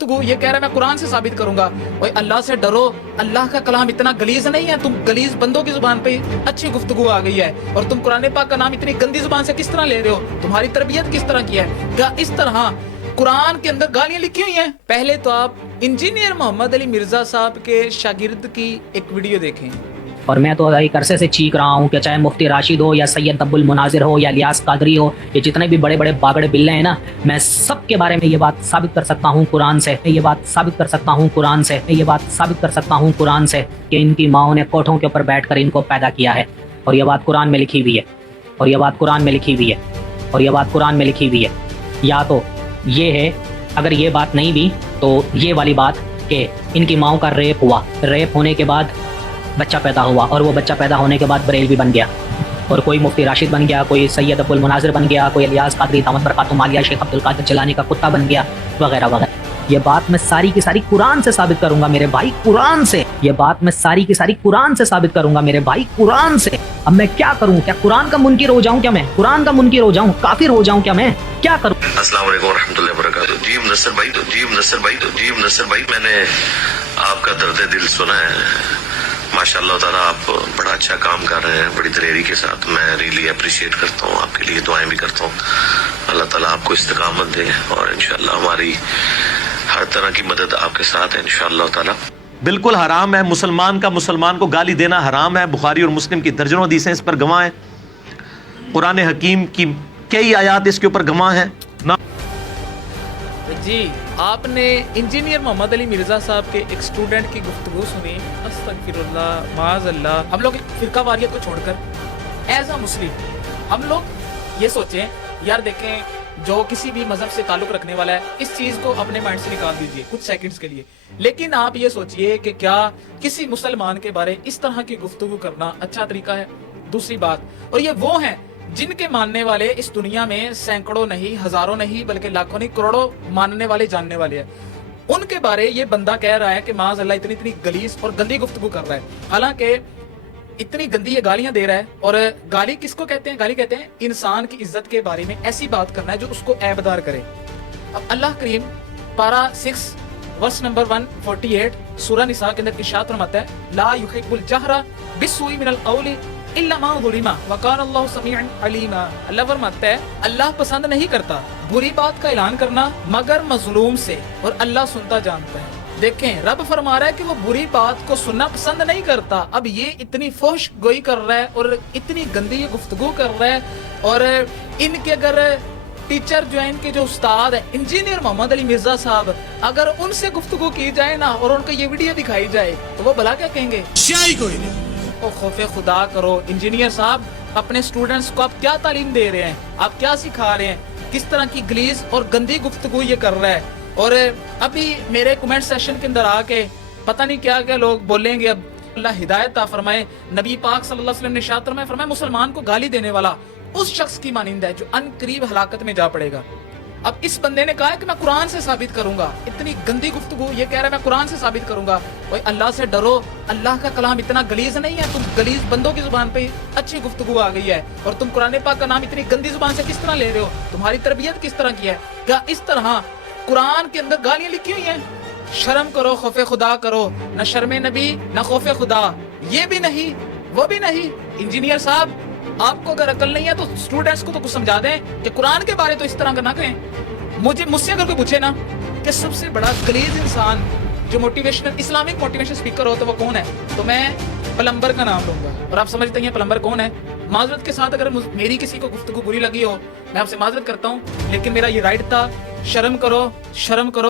गुफ्तगू, ये कह रहा है मैं कुरान से साबित करूंगा। भाई अल्लाह से डरो, अल्लाह का कलाम इतना गलीज नहीं है, तुम गलीज बंदों की जुबान पे अच्छी गुफ्तगू आ गई है, और तुम कुरान पाक का नाम इतनी गंदी जुबान से किस तरह ले रहे हो? तुम्हारी तरबियत किस तरह की है? क्या इस तरह कुरान के अंदर गालियां लिखी हुई हैं? पहले तो आप इंजीनियर मोहम्मद अली मिर्जा साहब के शागिर्द की एक वीडियो देखें। और मैं तो एक अरसे से चीख रहा हूँ कि चाहे मुफ्ती राशिद हो या सैयद अब्दुल मुनाजिर हो या इलियास कादरी हो, ये जितने भी बड़े बड़े बागड़े बिल्ले हैं ना, मैं सबके बारे में ये बात साबित कर सकता हूँ कुरान से, ये बात साबित कर सकता हूँ कुरान से, ये बात साबित कर सकता हूँ कुरान से कि इनकी माओं ने कोठों के ऊपर बैठकर इनको पैदा किया है, और ये बात कुरान में लिखी हुई है, और ये बात कुरान में लिखी हुई है, और ये बात कुरान में लिखी हुई है। या तो ये है, अगर ये बात नहीं भी तो ये वाली बात कि इनकी माओं का रेप हुआ, रेप होने के बाद बच्चा पैदा हुआ, और वो बच्चा पैदा होने के बाद बरेलवी बन गया, और कोई मुफ्ती राशिद बन गया, कोई सैयद अब्दुल मुनाजिर बन गया, कोई इलियास कादरी दामत बरकातुहू आलिया शेख अब्दुल कादिर जिलानी का कुत्ता बन गया, वगैरह वगैरह। ये बात मैं सारी की सारी कुरान से साबित करूंगा मेरे भाई, कुरान से। ये बात मैं सारी की सारी कुरान से साबित करूंगा मेरे भाई, कुरान से। अब मैं क्या करूं? क्या कुरान का मुनकिर हो जाऊं? क्या मैं कुरान का मुनकिर हो जाऊं? काफिर हो जाऊं? क्या मैं क्या करूं? अस्सलाम वालेकुम रहमतुल्लाहि व बरकातहू। जी मुदस्सिर भाई, मैंने आपका दर्द दिल सुना है। माशाअल्लाह ताला आप बड़ा अच्छा काम कर रहे हैं, बड़ी दलेरी के साथ। मैं रियली अप्रिशिएट करता हूँ, आपके लिए दुआएं भी करता हूँ। अल्लाह ताला आपको इस्तिकामत दे, और इंशाअल्लाह हमारी हर तरह की मदद आपके साथ है इंशाअल्लाह ताला। बिल्कुल हराम है मुसलमान का मुसलमान को गाली देना, हराम है। बुखारी और मुस्लिम की दर्जनों हदीसें इस पर गवाह हैं, कुरान हकीम की कई आयात इसके ऊपर गवाह हैं ना। जी आपने इंजीनियर मोहम्मद अली मिर्जा साहब के एक स्टूडेंट की गुफ्तगू सुनी। अस्तगफिरुल्लाह माअज़ल्लाह। हम लोग फिरका वारियत को छोड़कर एज अ मुस्लिम हम लोग ये सोचें, यार देखें जो किसी भी मजहब से ताल्लुक रखने वाला है, इस चीज को अपने माइंड से निकाल दीजिए कुछ सेकंड्स के लिए। लेकिन आप ये सोचिए कि क्या किसी मुसलमान के बारे इस तरह की गुफ्तगू करना अच्छा तरीका है? दूसरी बात, और ये वो हैं जिनके मानने वाले इस दुनिया में सैकड़ों नहीं, हजारों नहीं, बल्कि लाखों नहीं, करोड़ों मानने वाले, जानने वाले हैं। उनके बारे ये बंदा कह रहा है कि माज़अल्लाह इतनी इतनी गलीज और गंदी गुफ्तगू कर रहा है। हालांकि इतनी गंदी ये गालियां दे रहा है। और गाली किसको कहते हैं? गाली कहते हैं इंसान की इज्जत के बारे में ऐसी बात करना है जो उसको ऐबदार करे। अब अल्लाह करीम पारा 6 वर्स नंबर 148 सूरह निसा के अंदर इरशाद फरमाता है, ला युहिब्बुल जहरा बिस्सुई मिनल क़ौली इल्ला मा ज़ुलिमा व कान अल्लाहु समीअन अलीमा। अल्लाह फरमाता है, अल्लाह पसंद नहीं करता बुरी बात का ऐलान करना मगर मजलूम से, और अल्लाह सुनता जानता है। देखें, रब फरमा रहा है कि वो बुरी बात को सुनना पसंद नहीं करता। अब ये इतनी फोश गोई कर रहा है और इतनी गंदी गुफ्तगू कर रहा है, और इनके अगर टीचर जो है, इनके जो उस्ताद है इंजीनियर मोहम्मद अली मिर्जा साहब, अगर उनसे गुफ्तगू की जाए ना और उनको ये वीडियो दिखाई जाए तो वो भला क्या कहेंगे? कोई नहीं। ओ खौफे खुदा करो इंजीनियर साहब, अपने स्टूडेंट्स को आप क्या तालीम दे रहे हैं? आप क्या सिखा रहे हैं? किस तरह की गलीज और गंदी गुफ्तगू ये कर रहा है। और अभी मेरे कमेंट सेशन के अंदर आके पता नहीं क्या क्या लोग बोलेंगे। अब अल्लाह हिदायत ता फरमाए। नबी पाक सल्लल्लाहु अलैहि वसल्लम ने इरशाद फरमाया मुसलमान को गाली देने वाला उस शख्स की मानिंद है जो अनकरीब हलाकत में जा पड़ेगा। अब इस बंदे ने कहा है कि मैं कुरान से साबित करूंगा, इतनी गंदी गुफ्तगू, ये कह रहा है मैं कुरान से साबित करूंगा। भाई अल्लाह से डरो, अल्लाह का कलाम इतना गलीज नहीं है, तुम गलीज बंदों की जुबान पे अच्छी गुफ्तगू आ गई है, और तुम कुरान पाक का नाम इतनी गंदी जुबान से किस तरह ले रहे हो? तुम्हारी तरबियत किस तरह की है? क्या इस तरह कुरान के अंदर गालियां लिखी हुई हैं? शर्म करो, खौफे खुदा करो। न शर्म नबी न खौफे खुदा, ये भी नहीं वो भी नहीं। इंजीनियर साहब, आपको अगर अकल नहीं है तो स्टूडेंट्स को तो कुछ समझा दें कि कुरान के बारे तो इस तरह का ना कहें। मुझसे अगर कोई पूछे ना कि सबसे बड़ा गलीज इंसान जो मोटिवेशनल इस्लामिक मोटिवेशन स्पीकर हो तो वो कौन है, तो मैं प्लम्बर का नाम लूंगा। और आप समझते हैं प्लम्बर कौन है? माजरत के साथ अगर मेरी किसी को गुफ्तगू बुरी लगी हो, मैं आपसे माजरत करता हूँ, लेकिन मेरा ये राइट था। शर्म करो, शर्म करो।